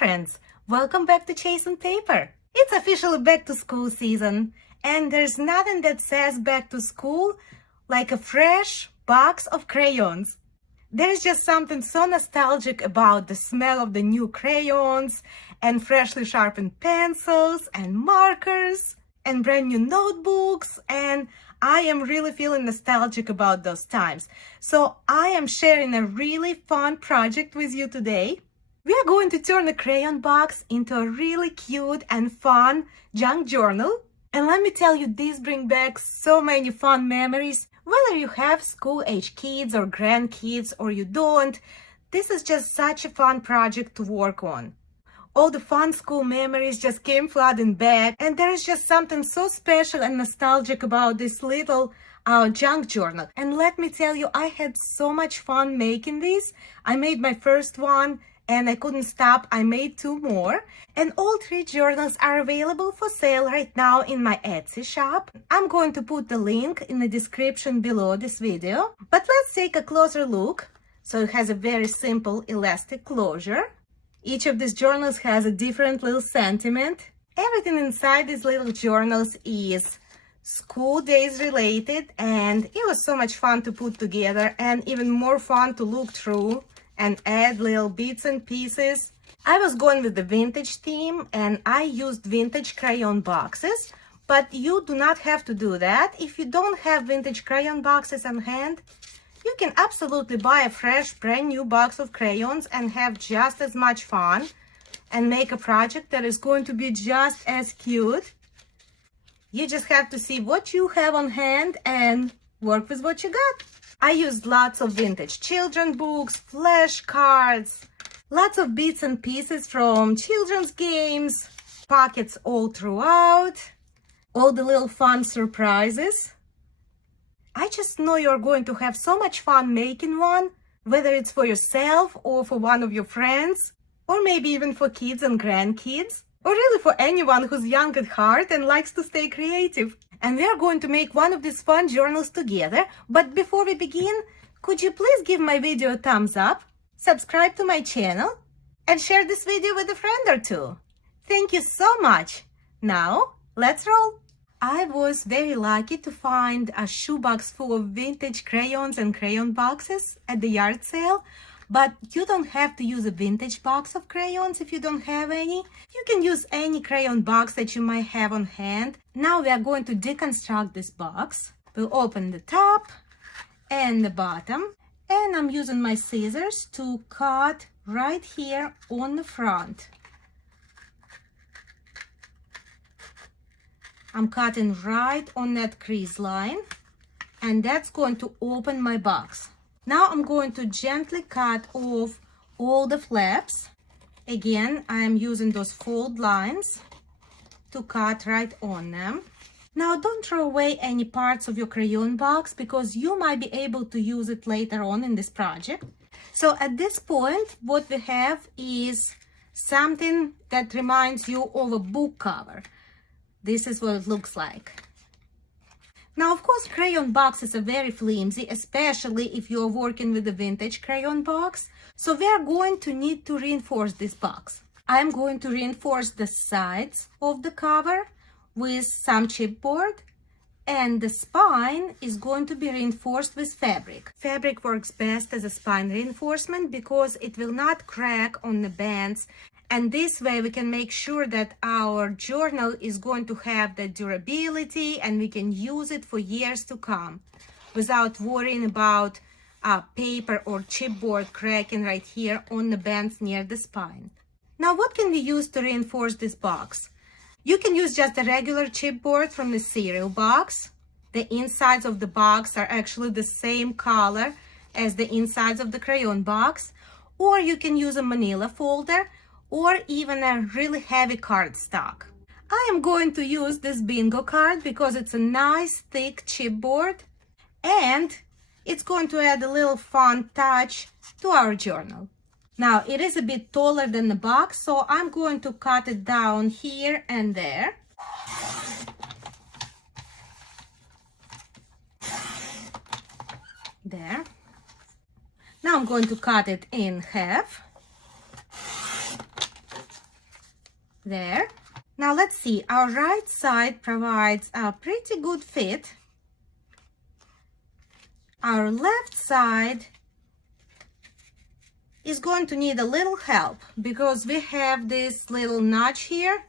friends, welcome back to Chase on Paper. It's officially back to school season, and there's nothing that says back to school like a fresh box of crayons. There's just something so nostalgic about the smell of the new crayons and freshly sharpened pencils and markers and brand new notebooks, and I am really feeling nostalgic about those times. So I am sharing a really fun project with you today. We are going to turn a crayon box into a really cute and fun junk journal. And let me tell you, these bring back so many fun memories. Whether you have school-age kids or grandkids or you don't, this is just such a fun project to work on. All the fun school memories just came flooding back, and there is just something so special and nostalgic about this little junk journal. And let me tell you, I had so much fun making this. I made my first one and I couldn't stop. I made two more, and all three journals are available for sale right now in my Etsy shop. I'm going to put the link in the description below this video, but let's take a closer look. So it has a very simple elastic closure. Each of these journals has a different little sentiment. Everything inside these little journals is school days related, and it was so much fun to put together and even more fun to look through and add little bits and pieces. I was going with the vintage theme and I used vintage crayon boxes, but you do not have to do that. If you don't have vintage crayon boxes on hand, you can absolutely buy a fresh brand new box of crayons and have just as much fun and make a project that is going to be just as cute. You just have to see what you have on hand and work with what you got. I used lots of vintage children books, flashcards, lots of bits and pieces from children's games, pockets all throughout, all the little fun surprises. I just know you're going to have so much fun making one, whether it's for yourself or for one of your friends, or maybe even for kids and grandkids, or really for anyone who's young at heart and likes to stay creative. And we are going to make one of these fun journals together. But before we begin, could you please give my video a thumbs up, subscribe to my channel, and share this video with a friend or two? Thank you so much. Now, let's roll. I was very lucky to find a shoebox full of vintage crayons and crayon boxes at the yard sale. But you don't have to use a vintage box of crayons if you don't have any. You can use any crayon box that you might have on hand. Now we are going to deconstruct this box. We'll open the top and the bottom. And I'm using my scissors to cut right here on the front. I'm cutting right on that crease line, and that's going to open my box. Now I'm going to gently cut off all the flaps. Again, I am using those fold lines to cut right on them. Now don't throw away any parts of your crayon box because you might be able to use it later on in this project. So at this point, what we have is something that reminds you of a book cover. This is what it looks like. Now, of course, crayon boxes are very flimsy, especially if you're working with a vintage crayon box. So we are going to need to reinforce this box. I'm going to reinforce the sides of the cover with some chipboard, and the spine is going to be reinforced with fabric. Fabric works best as a spine reinforcement because it will not crack on the bands. And this way we can make sure that our journal is going to have the durability and we can use it for years to come without worrying about paper or chipboard cracking right here on the bands near the spine. Now, what can we use to reinforce this box? You can use just a regular chipboard from the cereal box. The insides of the box are actually the same color as the insides of the crayon box. Or you can use a manila folder, or even a really heavy cardstock. I am going to use this bingo card because it's a nice thick chipboard and it's going to add a little fun touch to our journal. Now it is a bit taller than the box, so I'm going to cut it down here and there. There. Now I'm going to cut it in half. There. Now let's see, our right side provides a pretty good fit. Our left side is going to need a little help because we have this little notch here.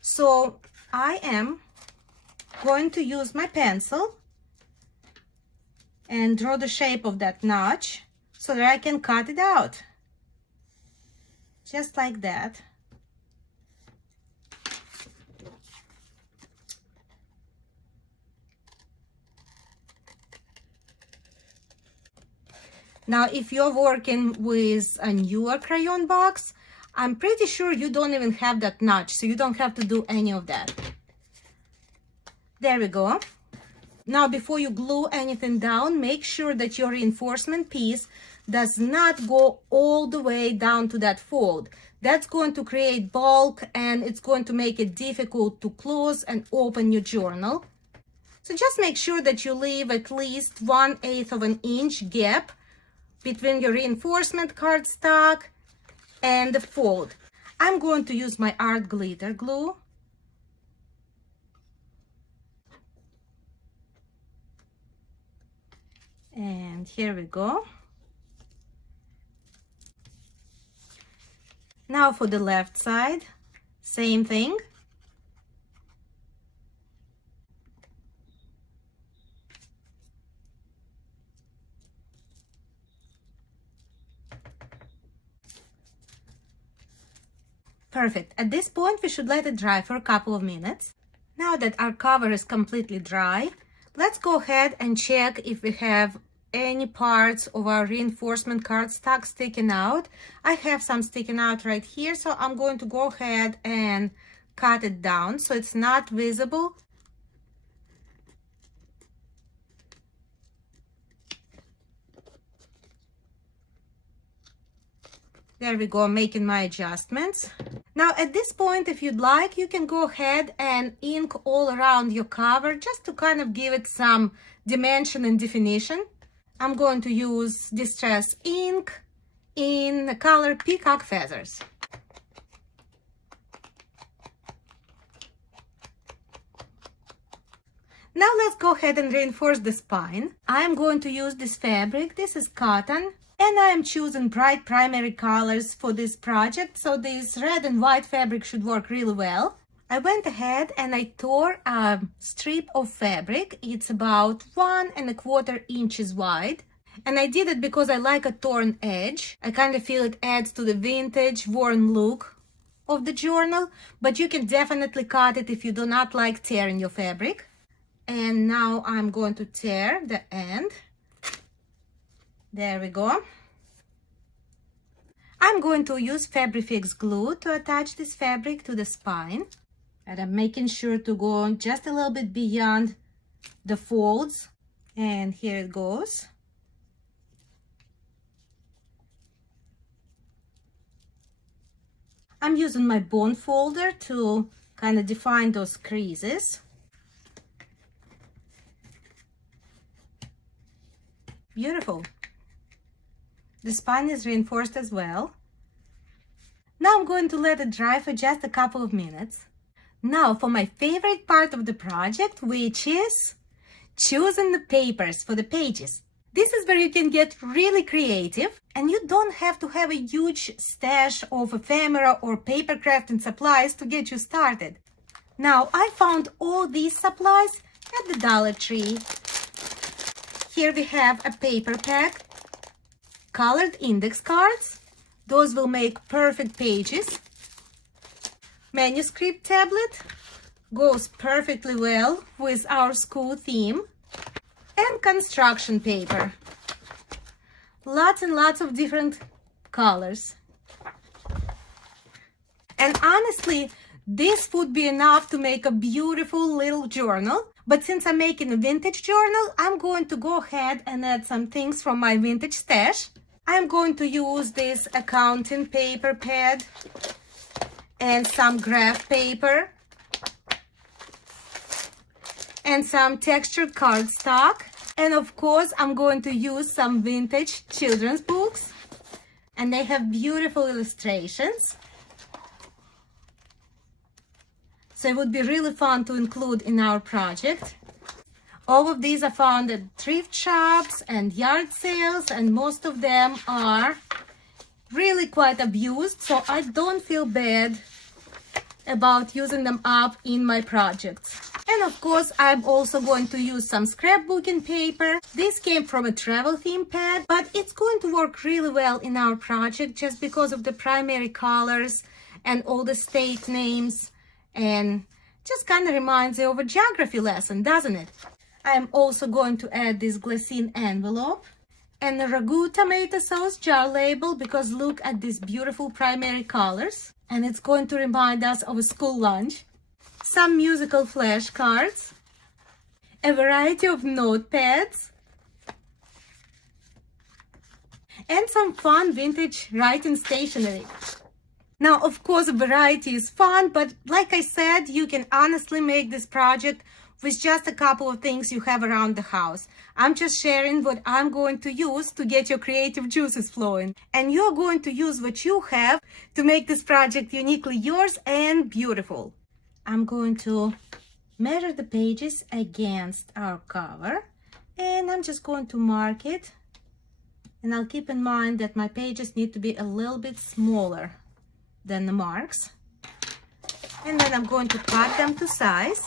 So I am going to use my pencil and draw the shape of that notch so that I can cut it out. Just like that. Now, if you're working with a newer crayon box, I'm pretty sure you don't even have that notch, so you don't have to do any of that. There we go. Now, before you glue anything down, make sure that your reinforcement piece does not go all the way down to that fold. That's going to create bulk and it's going to make it difficult to close and open your journal. So just make sure that you leave at least 1/8 of an inch gap between your reinforcement cardstock and the fold. I'm going to use my art glitter glue. And here we go. Now for the left side, same thing. Perfect. At this point, we should let it dry for a couple of minutes. Now that our cover is completely dry, let's go ahead and check if we have any parts of our reinforcement cardstock sticking out. I have some sticking out right here, so I'm going to go ahead and cut it down so it's not visible. There we go, making my adjustments. Now at this point, if you'd like, you can go ahead and ink all around your cover just to kind of give it some dimension and definition. I'm going to use Distress ink in the color Peacock Feathers. Now let's go ahead and reinforce the spine. I'm going to use this fabric. This is cotton. And I am choosing bright primary colors for this project, so this red and white fabric should work really well. I went ahead and I tore a strip of fabric. It's about 1¼ inches wide. And I did it because I like a torn edge. I kind of feel it adds to the vintage, worn look of the journal, but you can definitely cut it if you do not like tearing your fabric. And now I'm going to tear the end. There we go. I'm going to use Fabrifix glue to attach this fabric to the spine. And I'm making sure to go just a little bit beyond the folds. And here it goes. I'm using my bone folder to kind of define those creases. Beautiful. The spine is reinforced as well. Now I'm going to let it dry for just a couple of minutes. Now for my favorite part of the project, which is choosing the papers for the pages. This is where you can get really creative and you don't have to have a huge stash of ephemera or paper crafting supplies to get you started. Now I found all these supplies at the Dollar Tree. Here we have a paper pack, colored index cards. Those will make perfect pages. Manuscript tablet goes perfectly well with our school theme. And construction paper. Lots and lots of different colors. And honestly, this would be enough to make a beautiful little journal. But since I'm making a vintage journal, I'm going to go ahead and add some things from my vintage stash. I'm going to use this accounting paper pad and some graph paper and some textured cardstock. And of course, I'm going to use some vintage children's books. And they have beautiful illustrations. So it would be really fun to include in our project. All of these are found at thrift shops and yard sales, and most of them are really quite abused, so I don't feel bad about using them up in my projects. And of course, I'm also going to use some scrapbooking paper. This came from a travel theme pad, but it's going to work really well in our project just because of the primary colors and all the state names, and just kind of reminds you of a geography lesson, doesn't it? I'm also going to add this glassine envelope and a ragu tomato sauce jar label, because look at these beautiful primary colors, and it's going to remind us of a school lunch. Some musical flashcards, a variety of notepads, and some fun vintage writing stationery. Now, of course, variety is fun, but like I said, you can honestly make this project with just a couple of things you have around the house. I'm just sharing what I'm going to use to get your creative juices flowing. And you're going to use what you have to make this project uniquely yours and beautiful. I'm going to measure the pages against our cover, and I'm just going to mark it. And I'll keep in mind that my pages need to be a little bit smaller than the marks. And then I'm going to cut them to size.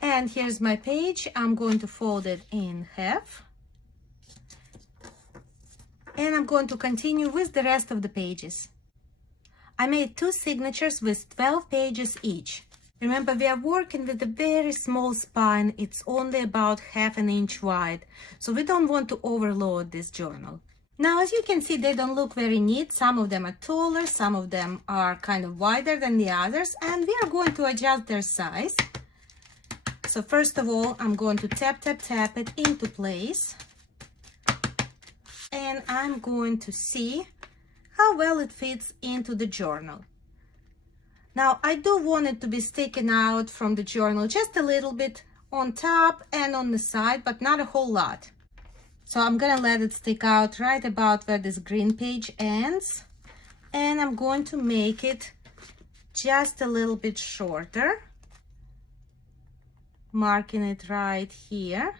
And here's my page. I'm going to fold it in half. And I'm going to continue with the rest of the pages. I made 2 signatures with 12 pages each. Remember, we are working with a very small spine. It's only about ½ an inch wide, so we don't want to overload this journal. Now, as you can see, they don't look very neat. Some of them are taller, some of them are kind of wider than the others, and we are going to adjust their size. So first of all, I'm going to tap it into place. And I'm going to see how well it fits into the journal. Now, I do want it to be sticking out from the journal just a little bit on top and on the side, but not a whole lot. So I'm gonna let it stick out right about where this green page ends. And I'm going to make it just a little bit shorter, marking it right here.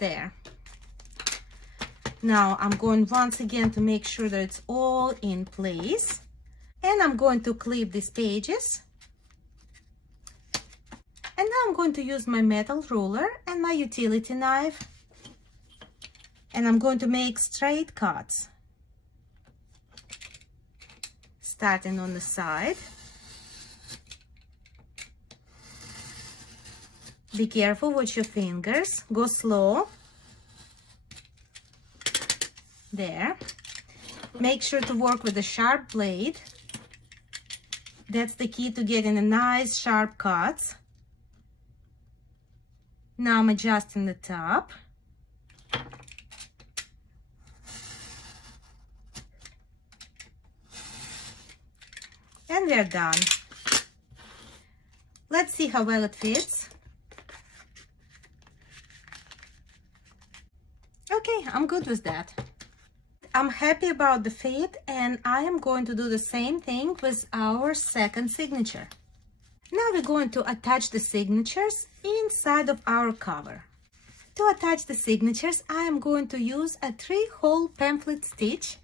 There. Now I'm going once again to make sure that it's all in place, and I'm going to clip these pages. And now I'm going to use my metal ruler and my utility knife, and I'm going to make straight cuts, starting on the side. Be careful with your fingers, go slow. There. Make sure to work with a sharp blade. That's the key to getting a nice sharp cuts. Now I'm adjusting the top. And we're done. Let's see how well it fits. Okay, I'm good with that. I'm happy about the fit, and I am going to do the same thing with our second signature. Now we're going to attach the signatures inside of our cover. To attach the signatures, I am going to use a 3-hole pamphlet stitch.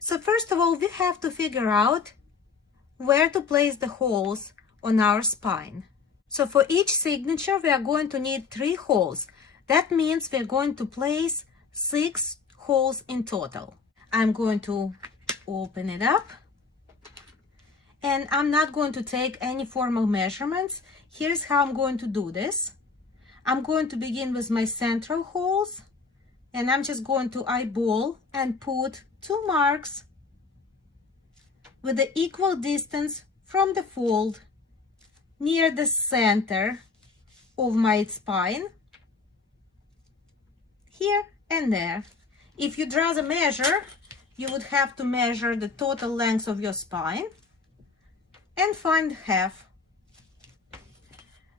So first of all, we have to figure out where to place the holes on our spine. So for each signature, we are going to need 3 holes. That means we're going to place 6 holes in total. I'm going to open it up, and I'm not going to take any formal measurements. Here's how I'm going to do this. I'm going to begin with my central holes, and I'm just going to eyeball and put 2 marks with the equal distance from the fold near the center of my spine, here and there. If you draw the measure, you would have to measure the total length of your spine and find half.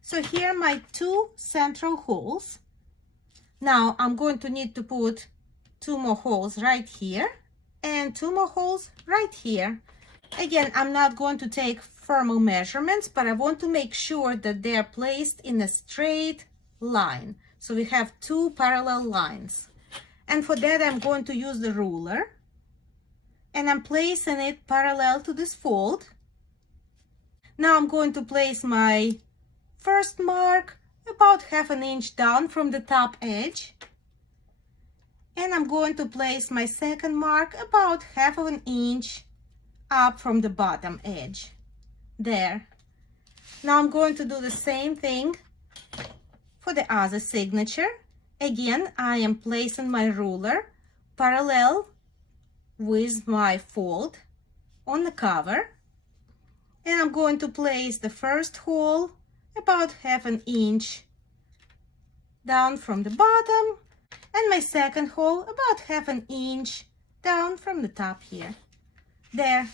So here are my 2 central holes. Now I'm going to need to put 2 more holes right here and 2 more holes right here. Again, I'm not going to take formal measurements, but I want to make sure that they are placed in a straight line. So we have 2 parallel lines. And for that, I'm going to use the ruler. And I'm placing it parallel to this fold. Now I'm going to place my first mark about 1/2 inch down from the top edge. And I'm going to place my second mark about 1/2 inch up from the bottom edge. There. Now I'm going to do the same thing for the other signature. Again, I am placing my ruler parallel with my fold on the cover. And I'm going to place the first hole about 1/2 inch down from the bottom, and my second hole about 1/2 inch down from the top here. There.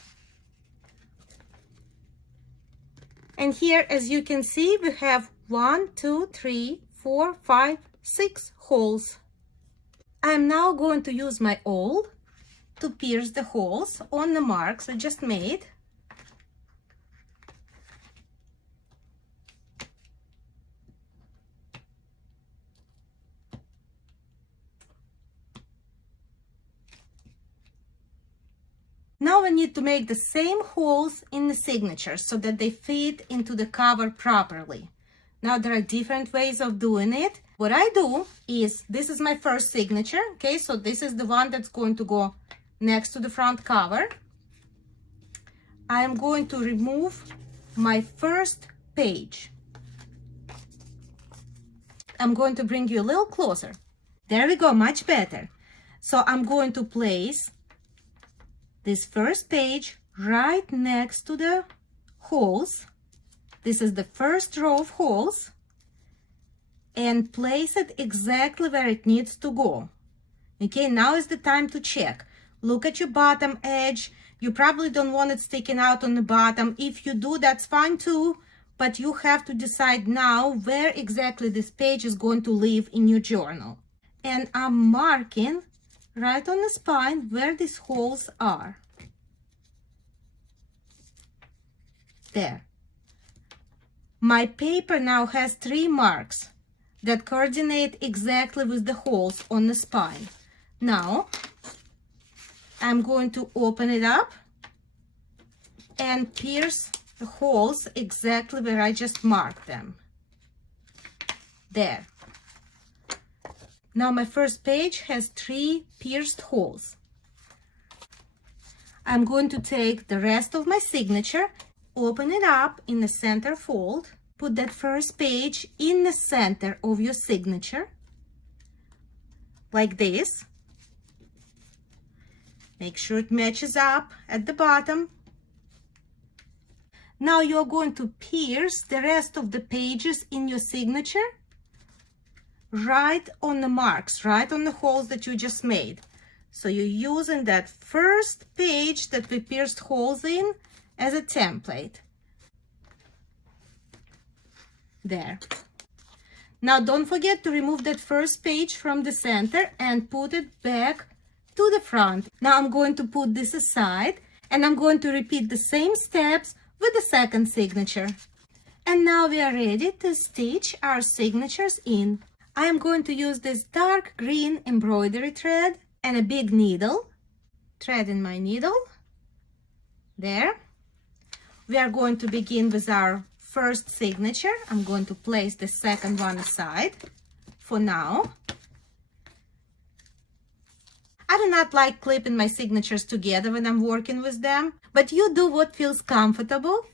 And here, as you can see, we have 1, 2, 3, 4, 5, 6 holes. I'm now going to use my awl to pierce the holes on the marks I just made. Now we need to make the same holes in the signature so that they fit into the cover properly. Now there are different ways of doing it. What I do is, this is my first signature, okay? So this is the one that's going to go next to the front cover. I am going to remove my first page. I'm going to bring you a little closer. There we go, much better. So I'm going to place this first page right next to the holes. This is the first row of holes, and place it exactly where it needs to go. Okay, now is the time to check. Look at your bottom edge. You probably don't want it sticking out on the bottom. If you do, that's fine too, but you have to decide now where exactly this page is going to live in your journal. And I'm marking right on the spine where these holes are. There. My paper now has 3 marks that coordinate exactly with the holes on the spine. Now, I'm going to open it up and pierce the holes exactly where I just marked them. There. Now my first page has 3 pierced holes. I'm going to take the rest of my signature, open it up in the center fold, put that first page in the center of your signature, like this. Make sure it matches up at the bottom. Now you're going to pierce the rest of the pages in your signature right on the marks, right on the holes that you just made. So you're using that first page that we pierced holes in as a template. There. Now don't forget to remove that first page from the center and put it back to the front. Now I'm going to put this aside, and I'm going to repeat the same steps with the second signature. And now we are ready to stitch our signatures in. I am going to use this dark green embroidery thread and a big needle. Thread in my needle. There. We are going to begin with our first signature. I'm going to place the second one aside for now. I do not like clipping my signatures together when I'm working with them, but you do what feels comfortable.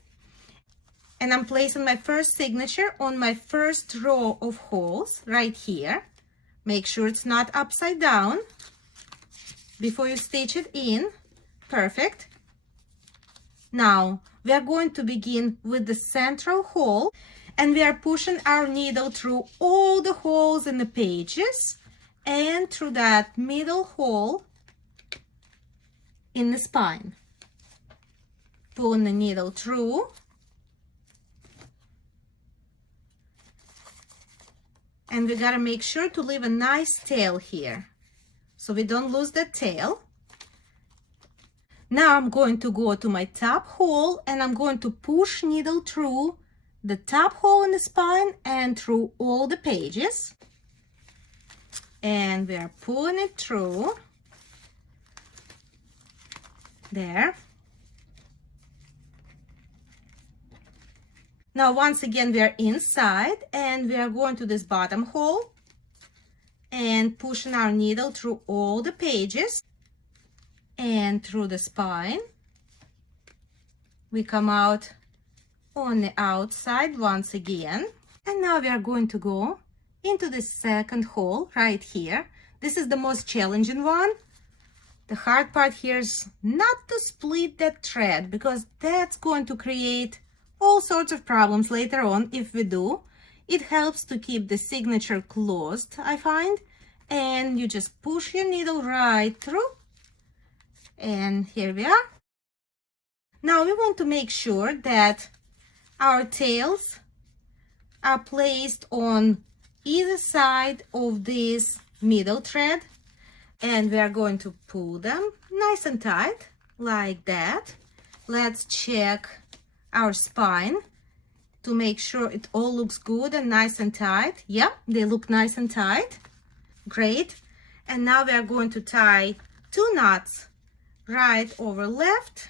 And I'm placing my first signature on my first row of holes right here. Make sure it's not upside down before you stitch it in. Perfect. Now we are going to begin with the central hole, and we are pushing our needle through all the holes in the pages and through that middle hole in the spine. Pulling the needle through. And we gotta make sure to leave a nice tail here. so we don't lose the tail. Now I'm going to go to my top hole and I'm going to push needle through the top hole in the spine and through all the pages. And we are pulling it through. There. Now once again we are inside and we are going to this bottom hole and pushing our needle through all the pages and through the spine. We come out on the outside once again, and now we are going to go into the second hole right here. This is the most challenging one. The hard part here is not to split that thread, because that's going to create all sorts of problems later on if we do. It helps to keep the signature closed, I find, and you just push your needle right through, and here we are. Now we want to make sure that our tails are placed on either side of this middle thread, and we are going to pull them nice and tight like that. Let's check our spine to make sure it all looks good and nice and tight. Yeah, they look nice and tight. Great. And now we are going to tie 2 knots, right over left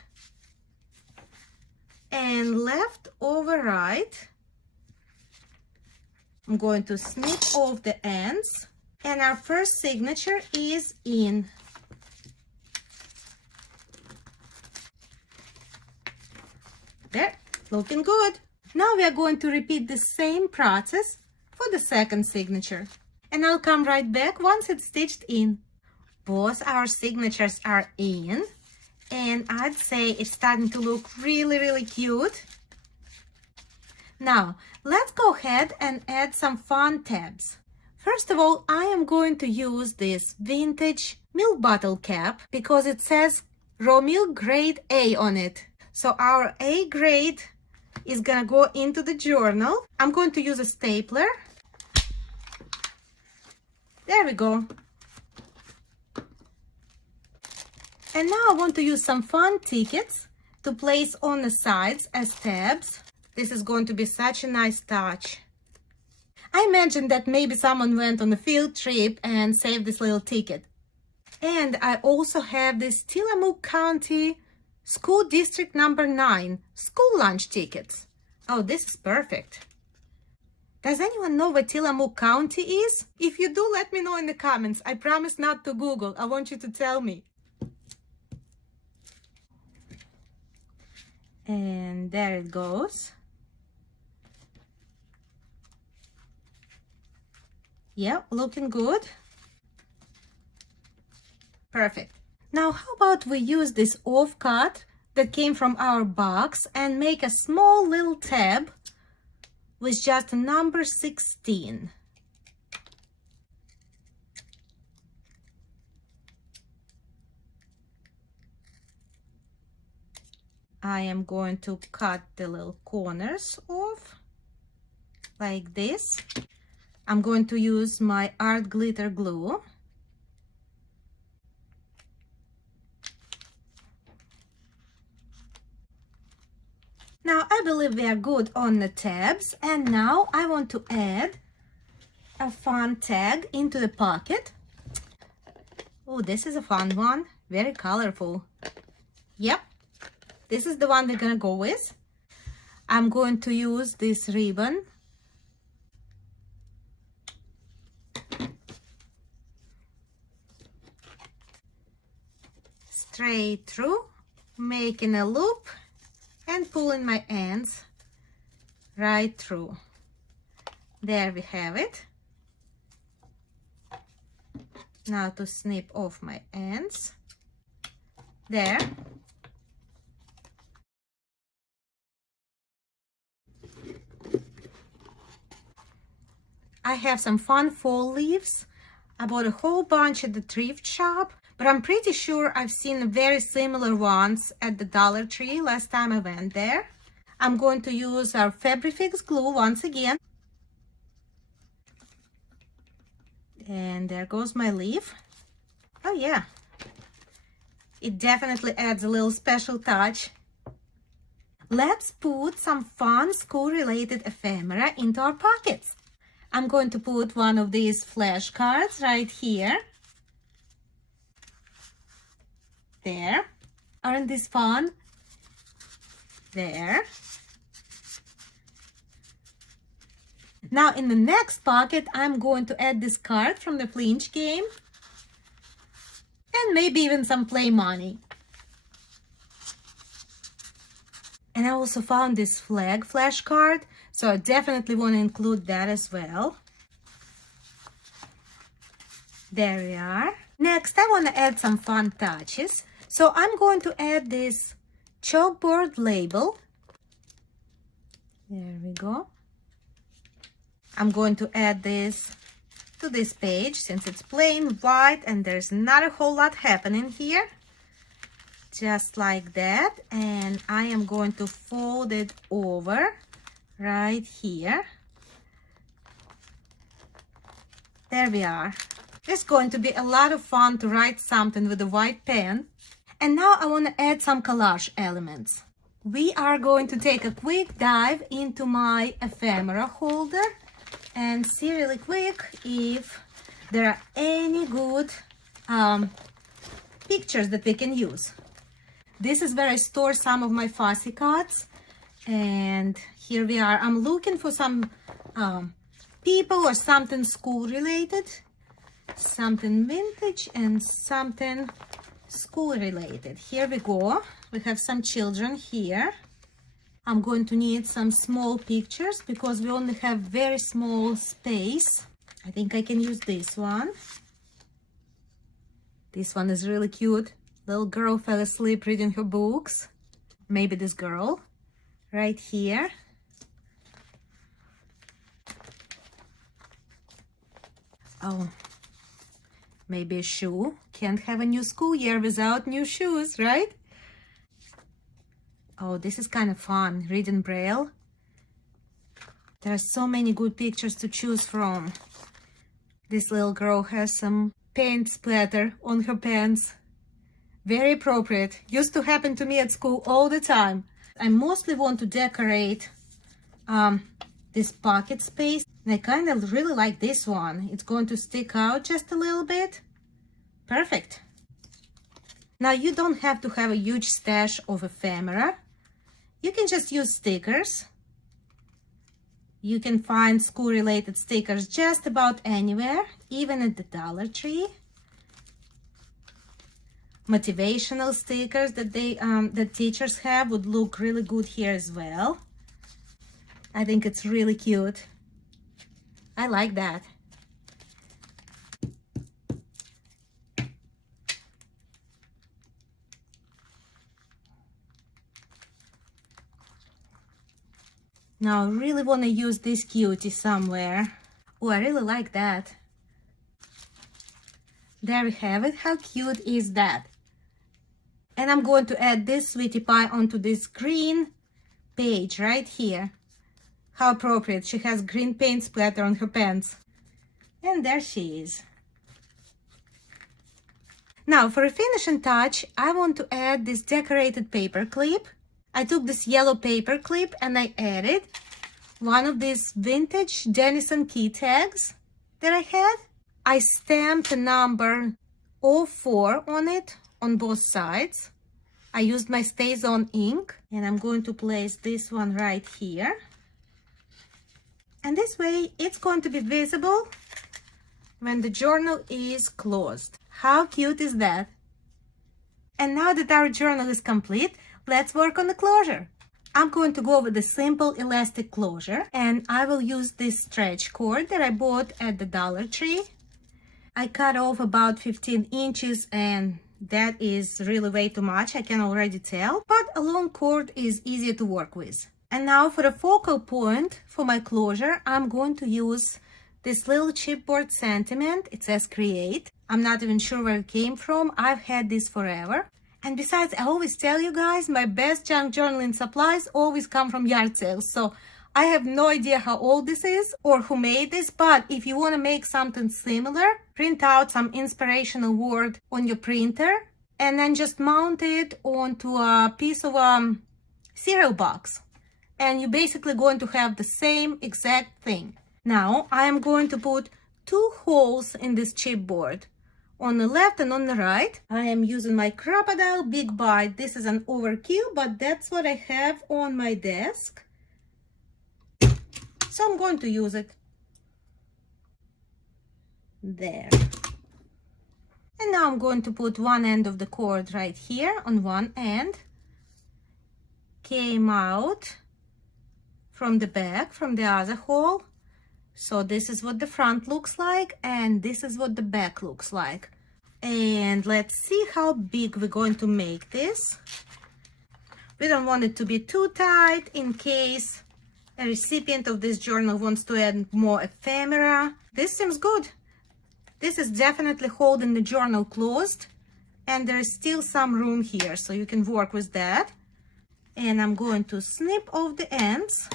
and left over right. I'm going to snip off the ends, and our first signature is in. There, looking good. Now we are going to repeat the same process for the second signature, and I'll come right back once it's stitched in. Both our signatures are in, and I'd say it's starting to look really cute. Now let's go ahead and add some fun tabs. First of all, I am going to use this vintage milk bottle cap because it says raw milk grade A on it. So our A grade is gonna go into the journal. I'm going to use a stapler. There we go. And now I want to use some fun tickets to place on the sides as tabs. This is going to be such a nice touch. I imagine that maybe someone went on a field trip and saved this little ticket. And I also have this Tillamook County School District number 9 school lunch tickets. Oh, this is perfect. Does anyone know what Tillamook County is? If you do, let me know in the comments. I promise not to Google. I want you to tell me. And there it goes. Yeah, looking good. Perfect. Now, how about we use this offcut that came from our box and make a small little tab with just number 16. I am going to cut the little corners off like this. I'm going to use my art glitter glue. Now I believe we are good on the tabs, and now I want to add a fun tag into the pocket. Oh, this is a fun one, very colorful. Yep, this is the one we're gonna go with. I'm going to use this ribbon. Straight through, making a loop and pulling my ends right through. There we have it. Now to snip off my ends. There. I have some fun fall leaves. I bought a whole bunch at the thrift shop, but I'm pretty sure I've seen very similar ones at the Dollar Tree last time I went there. I'm going to use our Fabrifix glue once again. And there goes my leaf. Oh yeah, it definitely adds a little special touch. Let's put some fun school-related ephemera into our pockets. I'm going to put one of these flashcards right here. There. Aren't these fun? There. Now in the next pocket, I'm going to add this card from the flinch game. And maybe even some play money. And I also found this flag flashcard, so I definitely want to include that as well. There we are. Next, I want to add some fun touches. So I'm going to add this chalkboard label. There we go. I'm going to add this to this page since it's plain white and there's not a whole lot happening here. Just like that. And I am going to fold it over right here. There we are. It's going to be a lot of fun to write something with a white pen. And now I want to add some collage elements. We are going to take a quick dive into my ephemera holder and see really quick if there are any good pictures that we can use. This is where I store some of my fussy cuts, and here we are. I'm looking for some people or something school related, something vintage and something school related. Here we go. We have some children here. I'm going to need some small pictures because we only have very small space. I think I can use this one. This one is really cute. Little girl fell asleep reading her books. Maybe this girl right here. Oh, maybe a shoe. Can't have a new school year without new shoes, right? Oh, this is kind of fun, reading Braille. There are so many good pictures to choose from. This little girl has some paint splatter on her pants. Very appropriate. Used to happen to me at school all the time. I mostly want to decorate this pocket space. And I kind of really like this one. It's going to stick out just a little bit. Perfect. Now you don't have to have a huge stash of ephemera. You can just use stickers. You can find school-related stickers just about anywhere, even at the Dollar Tree. Motivational stickers that that teachers have would look really good here as well. I think it's really cute. I like that. Now I really want to use this cutie somewhere. Oh, I really like that. There we have it. How cute is that? And I'm going to add this sweetie pie onto this green page right here. How appropriate. She has green paint splatter on her pants. And there she is. Now for a finishing touch, I want to add this decorated paper clip. I took this yellow paper clip and I added one of these vintage Denison key tags that I had. I stamped a number 04 on it on both sides. I used my StazOn ink and I'm going to place this one right here. And this way it's going to be visible when the journal is closed. How cute is that? And now that our journal is complete, let's work on the closure. I'm going to go with a simple elastic closure and I will use this stretch cord that I bought at the Dollar Tree. I cut off about 15 inches and that is really way too much, I can already tell, but a long cord is easier to work with. And now for the focal point for my closure, I'm going to use this little chipboard sentiment. It says Create. I'm not even sure where it came from. I've had this forever. And besides, I always tell you guys, my best junk journaling supplies always come from yard sales. So I have no idea how old this is or who made this, but if you want to make something similar, print out some inspirational word on your printer and then just mount it onto a piece of cereal box. And you're basically going to have the same exact thing. Now I am going to put 2 holes in this chipboard, on the left and on the right. I am using my Crocodile Big Bite. This is an overkill, but that's what I have on my desk. So I'm going to use it. There. And now I'm going to put one end of the cord right here on one end. Came out from the back, from the other hole. So this is what the front looks like, and this is what the back looks like. And let's see how big we're going to make this. We don't want it to be too tight in case a recipient of this journal wants to add more ephemera. This seems good. This is definitely holding the journal closed, and there's still some room here, so you can work with that. And I'm going to snip off the ends.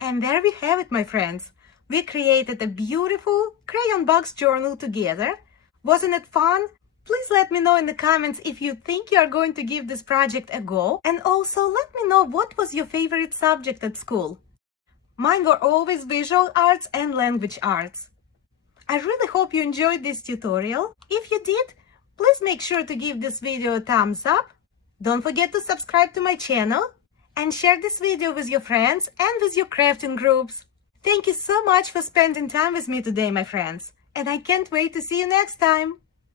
And there we have it, my friends. We created a beautiful crayon box journal together. Wasn't it fun? Please let me know in the comments if you think you are going to give this project a go. And also let me know what was your favorite subject at school. Mine were always visual arts and language arts. I really hope you enjoyed this tutorial. If you did, please make sure to give this video a thumbs up. Don't forget to subscribe to my channel and share this video with your friends and with your crafting groups. Thank you so much for spending time with me today, my friends, and I can't wait to see you next time.